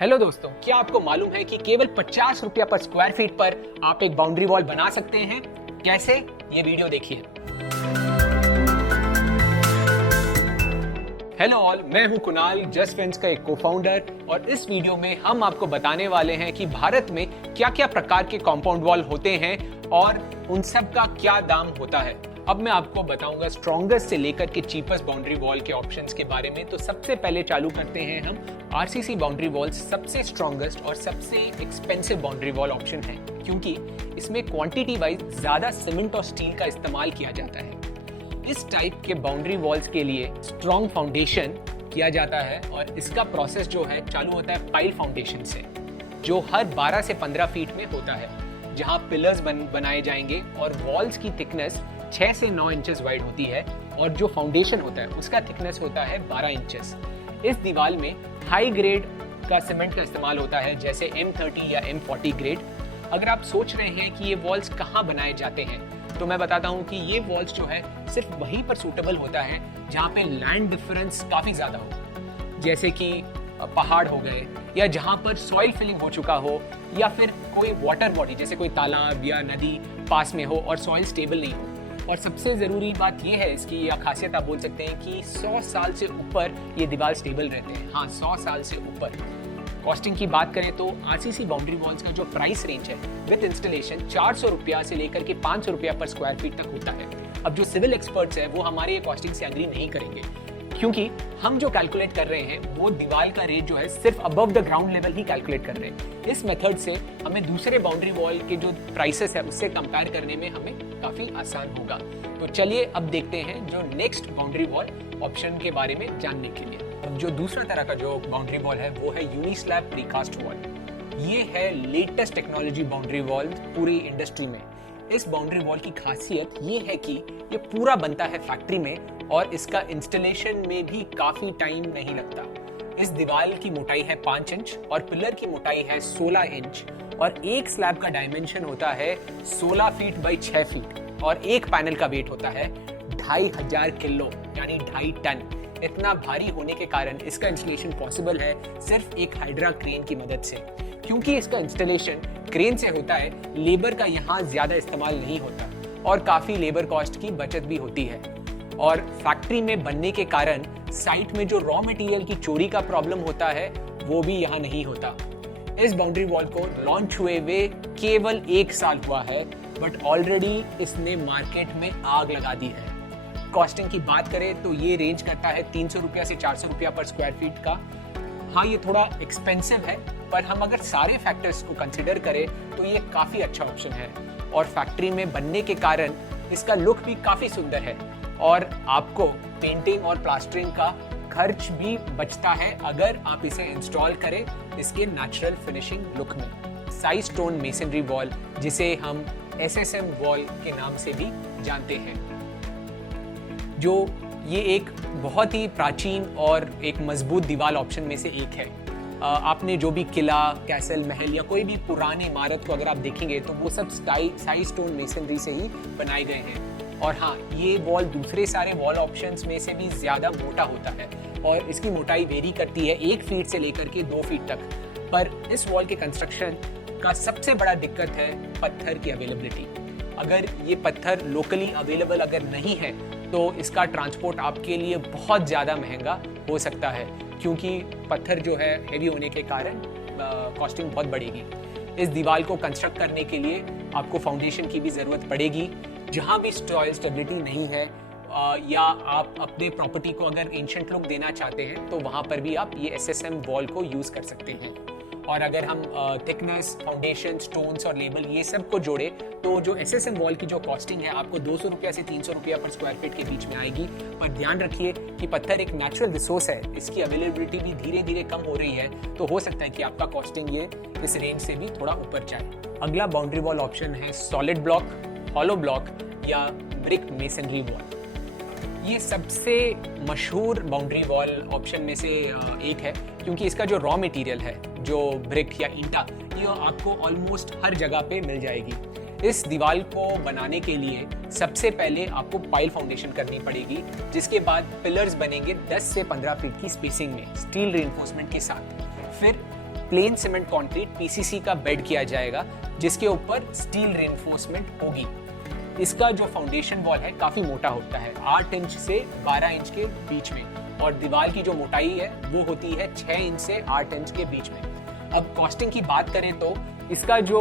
Hello दोस्तों, क्या आपको मालूम है कि केवल 50 रुपया पर स्क्वायर फीट पर आप एक बाउंड्री वॉल बना सकते हैं? कैसे? ये वीडियो देखिए। हेलो ऑल, मैं हूं कुणाल, जस्ट फ्रेंड्स का एक को-फाउंडर, और इस वीडियो में हम आपको बताने वाले हैं कि भारत में क्या-क्या प्रकार के कंपाउंड वॉल होते हैं और उन सब का क्या दाम होता है। अब मैं आपको बताऊंगा स्ट्रॉन्गेस्ट से लेकर के चीपेस्ट बाउंड्री वॉल के ऑप्शंस के बारे में। तो सबसे पहले चालू करते हैं हम आरसीसी बाउंड्री वॉल। सबसे स्ट्रॉन्गेस्ट और सबसे एक्सपेंसिव बाउंड्री वॉल ऑप्शन है, क्योंकि इसमें क्वांटिटी वाइज ज्यादा सीमेंट और स्टील का इस्तेमाल किया जाता है। इस टाइप के बाउंड्री वॉल्स के लिए स्ट्रॉन्ग फाउंडेशन किया जाता है, और इसका प्रोसेस जो है चालू होता है पाइल फाउंडेशन से, जो हर 12 से 15 फीट में होता है, जहां पिलर्स बनाए जाएंगे और वॉल्स की थिकनेस 6 से 9 इंचेस वाइड होती है, और जो फाउंडेशन होता है उसका थिकनेस होता है 12 इंचेस। इस दीवार में हाई ग्रेड का सीमेंट का इस्तेमाल होता है, जैसे M30 या M40 ग्रेड। अगर आप सोच रहे हैं कि ये वॉल्स कहाँ बनाए जाते हैं, तो मैं बताता हूँ कि ये वॉल्स जो है सिर्फ वहीं पर सूटेबल होता है जहाँ पे लैंड डिफरेंस काफ़ी ज़्यादा हो, जैसे कि पहाड़ हो गए, या जहाँ पर सॉइल फिलिंग हो चुका हो, या फिर कोई वाटर बॉडी जैसे कोई तालाब या नदी पास में हो और सॉइल स्टेबल नहीं हो। और सबसे ज़रूरी बात यह है इसकी, या खासियत आप बोल सकते हैं कि 100 साल से ऊपर ये दीवार स्टेबल रहते हैं। हाँ, 100 साल से ऊपर। कॉस्टिंग की बात करें तो आरसीसी बाउंड्री वॉल्स का जो प्राइस रेंज है विद इंस्टॉलेशन 400 रुपया से लेकर के 500 रुपया पर स्क्वायर फीट तक होता है। अब जो सिविल एक्सपर्ट्स हैं वो हमारे ये कॉस्टिंग से एग्री नहीं करेंगे, क्योंकि हम जो कैलकुलेट कर रहे हैं वो दीवार का रेट जो है सिर्फ above the ground level he calculate कर रहे हैं। इस मेथड से हमें दूसरे बाउंड्री वॉल के जो प्राइसेस है उससे कंपेयर करने में हमें काफी आसान होगा। तो चलिए अब देखते हैं जो नेक्स्ट बाउंड्री वॉल ऑप्शन के बारे में जानने के लिए। अब जो दूसरा तरह का जो बाउंड्री वॉल है वो है यूनिस्लैब प्रीकास्ट वॉल। ये है लेटेस्ट टेक्नोलॉजी बाउंड्री वॉल पूरी इंडस्ट्री में। इस बाउंड्री वॉल की खासियत ये है कि ये पूरा बनता है फैक्ट्री में, और इसका इंस्टॉलेशन में भी काफी टाइम नहीं लगता। इस दीवार की मोटाई है 5 इंच और पिलर की मोटाई है 16 इंच, और एक स्लैब का डायमेंशन होता है 16 फीट बाई 6 फीट, और एक पैनल का वेट होता है 2500 किलो यानी 2.5 टन। इतना भारी होने के कारण इसका इंस्टॉलेशन पॉसिबल है सिर्फ एक हाइड्रा क्रेन की मदद से। क्योंकि इसका इंस्टॉलेशन क्रेन से होता है, लेबर का यहाँ ज्यादा इस्तेमाल नहीं होता, और काफी लेबर कॉस्ट की बचत भी होती है। और फैक्ट्री में बनने के कारण साइट में जो रॉ मटेरियल की चोरी का प्रॉब्लम होता है वो भी यहाँ नहीं होता। इस बाउंड्री वॉल को लॉन्च हुए हुए केवल 1 साल हुआ है, बट ऑलरेडी इसने मार्केट में आग लगा दी है। कॉस्टिंग की बात करें तो ये रेंज करता है 300 रुपया से 400 रुपया पर स्क्वायर फीट का। हाँ, ये थोड़ा एक्सपेंसिव है, पर हम अगर सारे फैक्टर्स को कंसिडर करें तो ये काफ़ी अच्छा ऑप्शन है, और फैक्ट्री में बनने के कारण इसका लुक भी काफ़ी सुंदर है, और आपको पेंटिंग और प्लास्टरिंग का खर्च भी बचता है अगर आप इसे इंस्टॉल करें इसके नेचुरल फिनिशिंग लुक में। साइज स्टोन मेसनरी वॉल, जिसे हम SSM वॉल के नाम से भी जानते हैं, जो ये एक बहुत ही प्राचीन और एक मजबूत दीवार ऑप्शन में से एक है। आपने जो भी किला, कैसल, महल या कोई भी पुरानी इमारत को अगर आप देखेंगे तो वो सब साइज स्टोन मेसनरी से ही बनाए गए हैं। और हाँ, ये वॉल दूसरे सारे वॉल ऑप्शंस में से भी ज़्यादा मोटा होता है, और इसकी मोटाई वेरी करती है 1 फीट से लेकर के 2 फीट तक। पर इस वॉल के कंस्ट्रक्शन का सबसे बड़ा दिक्कत है पत्थर की अवेलेबिलिटी। अगर ये पत्थर लोकली अवेलेबल अगर नहीं है तो इसका ट्रांसपोर्ट आपके लिए बहुत ज़्यादा महंगा हो सकता है, क्योंकि पत्थर जो है हेवी होने के कारण कॉस्टिंग बहुत बढ़ेगी। इस दीवार को कंस्ट्रक्ट करने के लिए आपको फाउंडेशन की भी ज़रूरत पड़ेगी। जहाँ भी सॉइल स्टेबिलिटी नहीं है, या आप अपने प्रॉपर्टी को अगर एंशिएंट लुक देना चाहते हैं तो वहाँ पर भी आप ये SSM वॉल को यूज़ कर सकते हैं। और अगर हम थिकनेस, फाउंडेशन, स्टोन्स और लेबल ये सब को जोड़े तो जो SSM वॉल की जो कॉस्टिंग है आपको 200 रुपया से 300 रुपया पर स्क्वायर फीट के बीच में आएगी। पर ध्यान रखिए कि पत्थर एक नेचुरल रिसोर्स है, इसकी अवेलेबिलिटी भी धीरे धीरे कम हो रही है, तो हो सकता है कि आपका कॉस्टिंग ये इस रेंज से भी थोड़ा ऊपर जाए। अगला बाउंड्री वॉल ऑप्शन है सॉलिड ब्लॉक, हॉलो ब्लॉक या ब्रिक मेसनरी वॉल। ये सबसे मशहूर बाउंड्री वॉल ऑप्शन में से एक है, क्योंकि इसका जो रॉ मटेरियल है, जो ब्रिक या ईंटा, ये आपको ऑलमोस्ट हर जगह पे मिल जाएगी। इस दीवार को बनाने के लिए सबसे पहले आपको पाइल फाउंडेशन करनी पड़ेगी, जिसके बाद पिलर्स बनेंगे 10 से 15 फीट की स्पेसिंग में स्टील रीइंफोर्समेंट के साथ। फिर प्लेन सीमेंट कंक्रीट पीसीसी का बेड किया जाएगा, जिसके ऊपर स्टील रेनफोर्समेंट होगी। इसका जो फाउंडेशन वॉल है काफी मोटा होता है, 8 इंच से 12 इंच के बीच में, और दीवार की जो मोटाई है वो होती है 6 इंच से 8 इंच के बीच में। अब कॉस्टिंग की बात करें तो इसका जो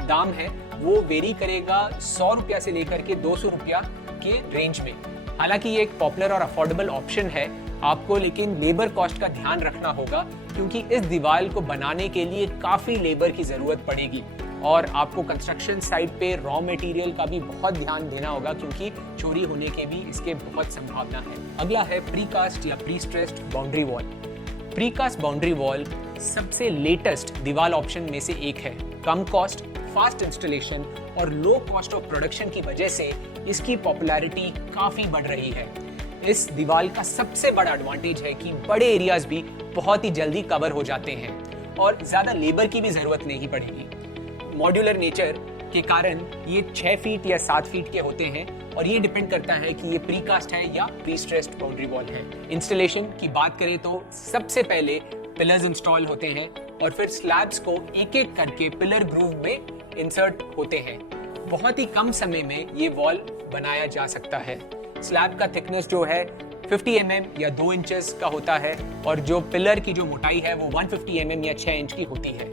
दाम है वो वेरी करेगा 100 रुपया से लेकर के 200 रुपया के रेंज में। हालांकि ये एक पॉपुलर और अफोर्डेबल ऑप्शन है आपको, लेकिन लेबर कॉस्ट का ध्यान रखना होगा क्योंकि इस दीवार को बनाने के लिए काफी लेबर की जरूरत पड़ेगी और आपको कंस्ट्रक्शन साइट पे रॉ मटेरियल का भी बहुत ध्यान देना होगा क्योंकि चोरी होने के भी इसके बहुत संभावना है। अगला है प्रीकास्ट या pre stressed boundary wall. Precast boundary wall सबसे लेटेस्ट दीवार ऑप्शन में से एक है। कम कॉस्ट, फास्ट इंस्टॉलेशन और लो कॉस्ट ऑफ प्रोडक्शन की वजह से इसकी पॉपुलैरिटी काफी बढ़ रही है। इस दीवार का सबसे बड़ा एडवांटेज है कि बड़े एरियाज भी बहुत ही जल्दी कवर हो जाते हैं और ज्यादा लेबर की भी जरूरत नहीं पड़ेगी। मॉड्यूलर नेचर के कारण ये 6 फीट या 7 फीट के होते हैं और ये डिपेंड करता है कि ये प्रीकास्ट है या प्री स्ट्रेस्ड बाउंड्री वॉल है। इंस्टॉलेशन की बात करें तो सबसे पहले पिलर्स इंस्टॉल होते हैं और फिर स्लैब्स को एक एक करके पिलर ग्रूव में इंसर्ट होते हैं। बहुत ही कम समय में ये वॉल बनाया जा सकता है। स्लैब का थिकनेस जो है 50 mm या 2 इंचेस का होता है और जो पिलर की जो मोटाई है वो 150 mm या 6 इंच की होती है।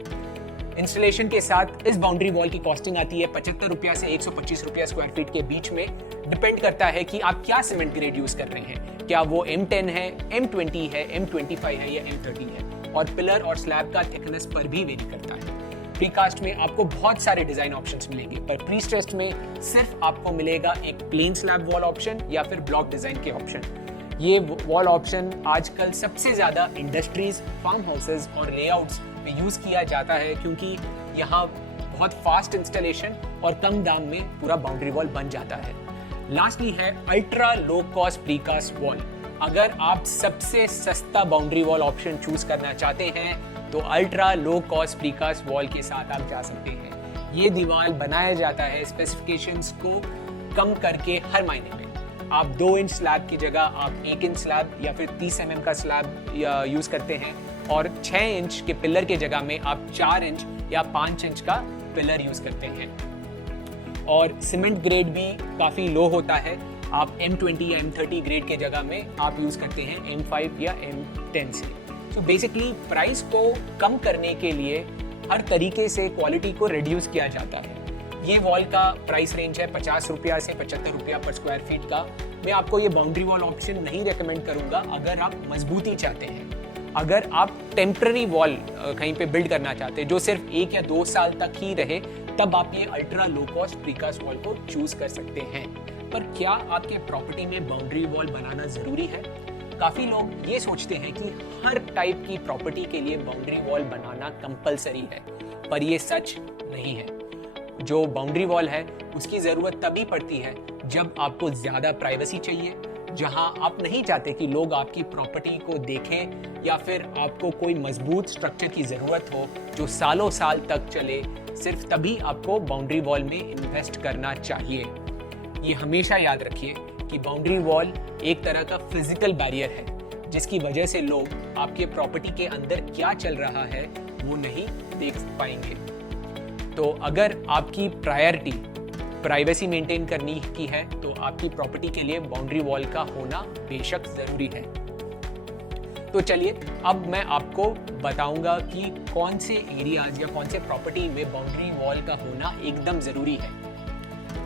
इंस्टॉलेशन के साथ इस बाउंड्री वॉल की कॉस्टिंग आती है 75 रुपया से 125 रुपया स्क्वायर फीट के बीच में। डिपेंड करता है कि आप क्या सीमेंट ग्रेड यूज कर रहे हैं, क्या वो M10 है, M20 है, M25 है या M30 है, और पिलर और स्लैब का थिकनेस पर भी वेरी करता है। प्रीकास्ट में आपको बहुत सारे डिजाइन ऑप्शंस मिलेंगे, पर प्री स्ट्रेस्ड में सिर्फ आपको मिलेगा एक प्लेन स्लैब वॉल ऑप्शन या फिर ब्लॉक डिजाइन के ऑप्शन। ये वॉल ऑप्शन आजकल सबसे ज्यादा इंडस्ट्रीज, फार्म हाउसेज और लेआउट्स में यूज किया जाता है क्योंकि यहाँ बहुत फास्ट इंस्टॉलेशन और कम दाम में पूरा बाउंड्री वॉल बन जाता है। लास्टली है ultra low cost precast wall. अगर आप सबसे सस्ता बाउंड्री वॉल ऑप्शन चूज करना चाहते हैं तो ultra low cost precast wall के साथ आप जा सकते हैं। ये दीवार बनाया जाता है स्पेसिफिकेशंस को कम करके हर महीने में। आप 2 इंच स्लैब की जगह आप 1 इंच स्लैब या फिर 30 mm का स्लैब यूज करते हैं और 6 इंच के पिलर के जगह में आप 4 इंच या 5 इंच का पिलर यूज करते हैं। और सीमेंट ग्रेड भी काफी लो होता है। आप M20 या M30 ग्रेड के जगह में आप यूज करते हैं M5 या M10 से। तो बेसिकली प्राइस को कम करने के लिए हर तरीके से क्वालिटी को रिड्यूस किया जाता है। ये वॉल का प्राइस रेंज है 50 रुपया से 75 रुपया पर स्क्वायर फीट का। मैं आपको ये बाउंड्री वॉल ऑप्शन नहीं रेकमेंड करूंगा अगर आप मजबूती चाहते हैं। अगर आप टेम्पररी वॉल कहीं पे बिल्ड करना चाहते हैं जो सिर्फ 1 या 2 साल तक ही रहे, तब आप ये ultra low cost precast wall को चूज कर सकते हैं। पर क्या आपके प्रॉपर्टी में बाउंड्री वॉल बनाना जरूरी है? काफी लोग ये सोचते हैं कि हर टाइप की प्रॉपर्टी के लिए बाउंड्री वॉल बनाना कंपलसरी है, पर ये सच नहीं है। जो बाउंड्री वॉल है उसकी जरूरत तभी पड़ती है जब आपको ज्यादा प्राइवेसी चाहिए, जहां आप नहीं चाहते कि लोग आपकी प्रॉपर्टी को देखें, या फिर आपको कोई मजबूत स्ट्रक्चर की जरूरत हो जो सालों साल तक चले। सिर्फ तभी आपको बाउंड्री वॉल में इन्वेस्ट करना चाहिए। ये हमेशा याद रखिए कि बाउंड्री वॉल एक तरह का फिजिकल बैरियर है जिसकी वजह से लोग आपके प्रॉपर्टी के अंदर क्या चल रहा है वो नहीं देख पाएंगे। तो अगर आपकी प्रायोरिटी प्राइवेसी मेंटेन करने की है तो आपकी प्रॉपर्टी के लिए बाउंड्री वॉल का होना बेशक जरूरी है। तो चलिए अब मैं आपको बताऊंगा कि कौन से एरियाज या कौन से प्रॉपर्टी में बाउंड्री वॉल का होना एकदम जरूरी है।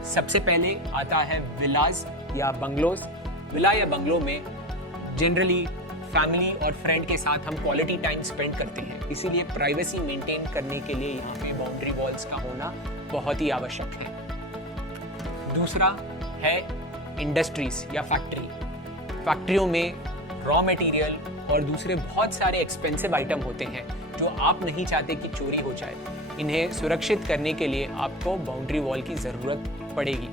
सबसे पहले आता है विलाज या बंगलोज। विला या बंगलो में जनरली फैमिली और फ्रेंड के साथ हम क्वालिटी टाइम स्पेंड करते हैं, इसीलिए प्राइवेसी मेंटेन करने के लिए यहाँ पे बाउंड्री वॉल्स का होना बहुत ही आवश्यक है। दूसरा है इंडस्ट्रीज या फैक्ट्री। फैक्ट्रियों में रॉ मटेरियल और दूसरे बहुत सारे एक्सपेंसिव आइटम होते हैं जो आप नहीं चाहते कि चोरी हो जाए। इन्हें सुरक्षित करने के लिए आपको बाउंड्री वॉल की जरूरत पड़ेगी।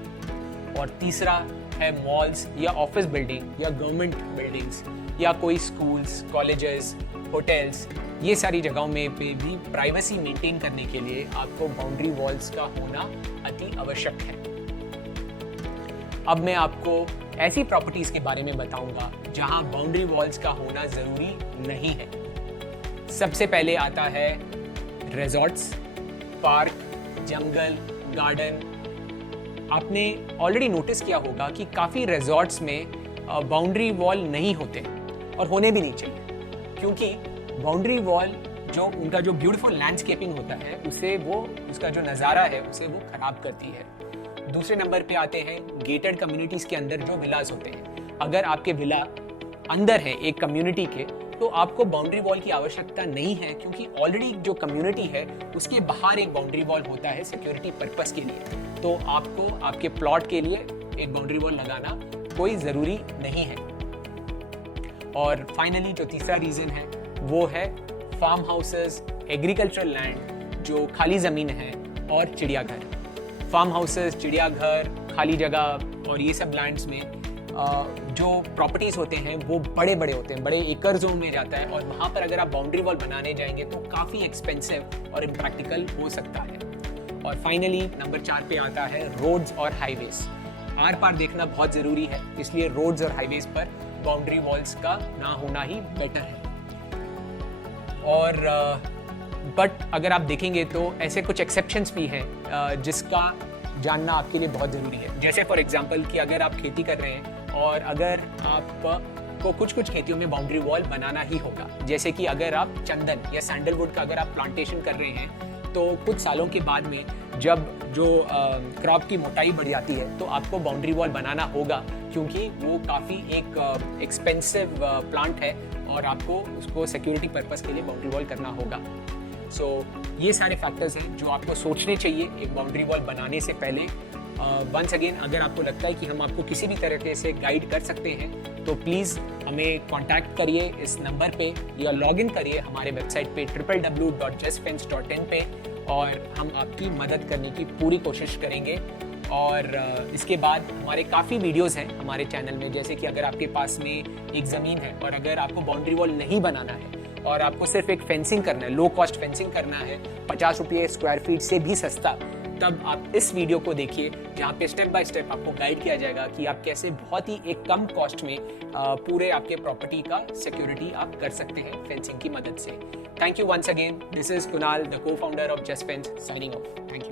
और तीसरा है मॉल्स या ऑफिस बिल्डिंग या गवर्नमेंट बिल्डिंग्स या कोई स्कूल्स, कॉलेजेस, होटल्स, ये सारी जगहों में पे भी प्राइवेसी मेंटेन करने के लिए आपको बाउंड्री वॉल्स का होना अति आवश्यक है। अब मैं आपको ऐसी प्रॉपर्टीज के बारे में बताऊंगा जहां बाउंड्री वॉल्स का होना जरूरी नहीं है। सबसे पहले आता है रिजॉर्ट्स, पार्क, जंगल, गार्डन। आपने ऑलरेडी नोटिस किया होगा कि काफ़ी रिजॉर्ट्स में बाउंड्री वॉल नहीं होते और होने भी नहीं चाहिए, क्योंकि बाउंड्री वॉल जो उनका जो ब्यूटीफुल लैंडस्केपिंग होता है उसे वो उसका जो नज़ारा है उसे वो खराब करती है। दूसरे नंबर पे आते हैं गेटेड कम्युनिटीज़ के अंदर जो विलास होते हैं। अगर आपके विला अंदर है एक कम्युनिटी के, तो आपको बाउंड्री वॉल की आवश्यकता नहीं है, क्योंकि ऑलरेडी जो कम्युनिटी है उसके बाहर एक बाउंड्री वॉल होता है सिक्योरिटी पर्पस के लिए। तो आपको आपके प्लॉट के लिए एक बाउंड्री वॉल लगाना कोई ज़रूरी नहीं है। और फाइनली जो तीसरा रीज़न है वो है फार्म हाउसेस, एग्रीकल्चरल लैंड, जो खाली ज़मीन है, और चिड़ियाघर। फार्म हाउसेस, चिड़ियाघर, खाली जगह और ये सब लैंड्स में जो प्रॉपर्टीज़ होते हैं वो बड़े बड़े होते हैं, बड़े एकड़ जोन में जाता है, और वहाँ पर अगर आप बाउंड्री वॉल बनाने जाएंगे तो काफ़ी एक्सपेंसिव और इम्प्रैक्टिकल हो सकता है। और फाइनली नंबर 4 पे आता है रोड्स और हाईवेज। आर पार देखना बहुत ज़रूरी है, इसलिए रोड्स और हाईवेज पर बाउंड्री वॉल्स का ना होना ही बेटर है। और बट अगर आप देखेंगे तो ऐसे कुछ एक्सेप्शंस भी हैं जिसका जानना आपके लिए बहुत ज़रूरी है। जैसे फॉर एग्जांपल कि अगर आप खेती कर रहे हैं और अगर आपको कुछ खेतियों में बाउंड्री वॉल बनाना ही होगा, जैसे कि अगर आप चंदन या सैंडलवुड का अगर आप प्लांटेशन कर रहे हैं, तो कुछ सालों के बाद में जब जो क्रॉप की मोटाई बढ़ जाती है तो आपको बाउंड्री वॉल बनाना होगा, क्योंकि वो काफ़ी एक एक्सपेंसिव प्लांट है और आपको उसको सिक्योरिटी पर्पस के लिए बाउंड्री वॉल करना होगा। सो ये सारे फैक्टर्स हैं जो आपको सोचने चाहिए एक बाउंड्री वॉल बनाने से पहले। वंस अगेन, अगर आपको लगता है कि हम आपको किसी भी तरीके से गाइड कर सकते हैं तो प्लीज़ हमें कांटेक्ट करिए इस नंबर पे, या लॉग इन करिए हमारे वेबसाइट पे www.justfence.in पे, और हम आपकी मदद करने की पूरी कोशिश करेंगे। और इसके बाद हमारे काफ़ी वीडियोस हैं हमारे चैनल में, जैसे कि अगर आपके पास में एक ज़मीन है और अगर आपको बाउंड्री वॉल नहीं बनाना है और आपको सिर्फ एक फेंसिंग करना है, लो कॉस्ट फेंसिंग करना है, 50 रुपये स्क्वायर फीट से भी सस्ता, तब आप इस वीडियो को देखिए जहाँ पे स्टेप बाय स्टेप आपको गाइड किया जाएगा कि आप कैसे बहुत ही एक कम कॉस्ट में पूरे आपके प्रॉपर्टी का सिक्योरिटी आप कर सकते हैं फेंसिंग की मदद से। Thank you once again, this is Kunal, the co-founder of Just Fence, signing off. Thank you.